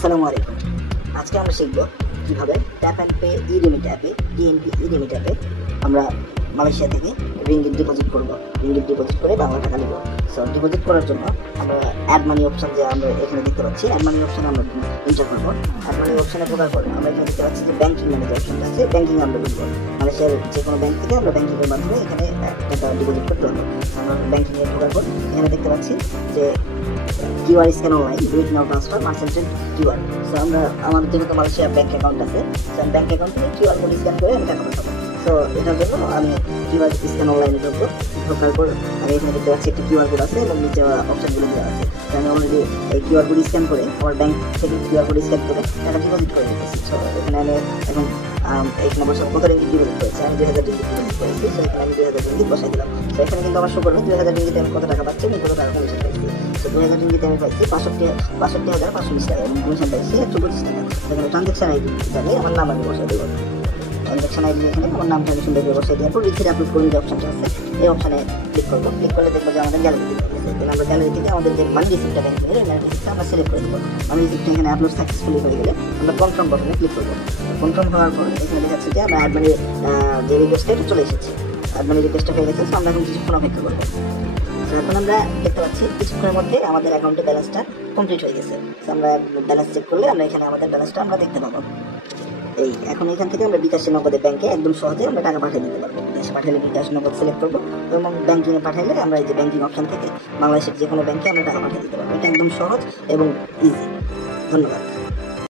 আসসালামু আলাইকুম। আজকে আমরা শিখব কিভাবে ট্যাপ অ্যান্ড পে ই-রিমিট অ্যাপে টিএনপি ই-রিমিট অ্যাপে আমরা মালয়েশিয়া থেকে রিঙ্গিট ডিপোজিট করব। রিঙ্গিট ডিপোজিট করে বাংলা টাকা নেব। সো ডিপোজিট করার জন্য আমরা অ্যাড মানি অপশন যে আমরা এখানে দেখতে পাচ্ছি, অ্যাড মানি অপশনে আমরা এন্টার করব। অ্যাড মানি অপশনে ঢোকার পর আমরা এখানে দেখতে পাচ্ছি যে ব্যাংকিং নামে যে অপশনটা আছে, ব্যাংকিং আমরা ঢুকবো। মালয়েশিয়ার যে কোনো ব্যাংক থেকে আমরা ব্যাংকিংয়ের মাধ্যমে এখানে টাকা ডিপোজিট করতে পারবো। আমরা ব্যাংকিংয়ে ঢোকার পর এখানে দেখতে পাচ্ছি যে QR scan online with now transfer percentage QR. So আমরা আমাদের যেহেতু মালয়েশিয়া ব্যাংক অ্যাকাউন্ট আছে, সো ব্যাংক অ্যাকাউন্ট থেকে কিউআর কোড স্ক্যান করে আমি টাকা পাঠাবো। সো এটার জন্য আমি কিউআর স্ক্যান অনলাইনে ঢুকবো। ঢোকার পর আমি এখানে দেখতে পাচ্ছি একটি কিউআর কোড আছে এবং নিচে অপশনগুলো দেওয়া আছে। আমি অলরেডি এই কিউআর কোড স্ক্যান করে আমার ব্যাংক থেকে কিউআর কোড স্ক্যান করে টাকা ডিপোজিট করে দিতেছি। সো এখানে আমি এখন এখানে বসে কত রিঙ্গিট ডিপোজিট করেছি, আমি 2000 রিঙ্গিট ডিপোজিট করেছি। সো এখানে আমি 2000 রিঙ্গিট বসাই দিলাম। সো এখানে কিন্তু আমার শো করবে 2000 রিঙ্গিতে আমি কত টাকা পাচ্ছি এবং কত টাকা কমিশন পাইছি। তো 2000 রিঙ্গিতে আমি পাইছি 65,520 টাকা এবং কমিশন পাইছি 125 টাকা। এখানে ট্রানজ্যাকশন আইডি জানি আমার নাম আমি বসাই দেবো। ট্রানজ্যাকশন আইডি এখানে আমার নামটা আমি সুন্দর করে বসাই দেওয়ার পর রিসিট আপলোড করুন যে অপশনটা আছে, এই অপশনে ক্লিক করবো। ক্লিক করলে দেখবো যে আমাদের গ্যালারি দিতে হবে। আমরা গ্যালারি থেকে আমাদের যে মানি রিসিপ্টটা ব্যাংকের এই মানি রিসিপ্টটা আমরা সিলেক্ট করে দেবো। মানি রিসিপ্টটা এখানে আপলোড সাকসেসফুলি হয়ে গেলে আমরা কনফার্ম বাটনে ক্লিক করবো। কনফার্ম হওয়ার পর এখানে দেখাচ্ছে যে আমরা অ্যাড মানি যে রিকোয়েস্টটা এটা চলে এসেছে। অ্যাড মানি রিকোয়েস্টটা হয়ে গেছে। আমরা এখন কিছুক্ষণ অপেক্ষা করবো। এখন আমরা দেখতে পাচ্ছি কিছুক্ষণের মধ্যে আমাদের অ্যাকাউন্টে ব্যালেন্সটা কমপ্লিট হয়ে গেছে। আমরা ব্যালেন্স চেক করলে আমরা এখানে আমাদের ব্যালেন্সটা আমরা দেখতে পাবো। এই এখন এখান থেকে আমরা বিকাশ নগদে ব্যাংকে একদম সহজে আমরা টাকা পাঠিয়ে দিতে পারবো। বিদেশে পাঠালে বিকাশ নগদ সিলেক্ট করবো এবং ব্যাংকিংয়ে পাঠাইলে আমরা এই যে ব্যাংকিং অপশন থেকে বাংলাদেশের যে কোনো ব্যাংকে আমরা টাকা পাঠিয়ে দিতে পারবো। এটা একদম সহজ এবং ইজি। ধন্যবাদ।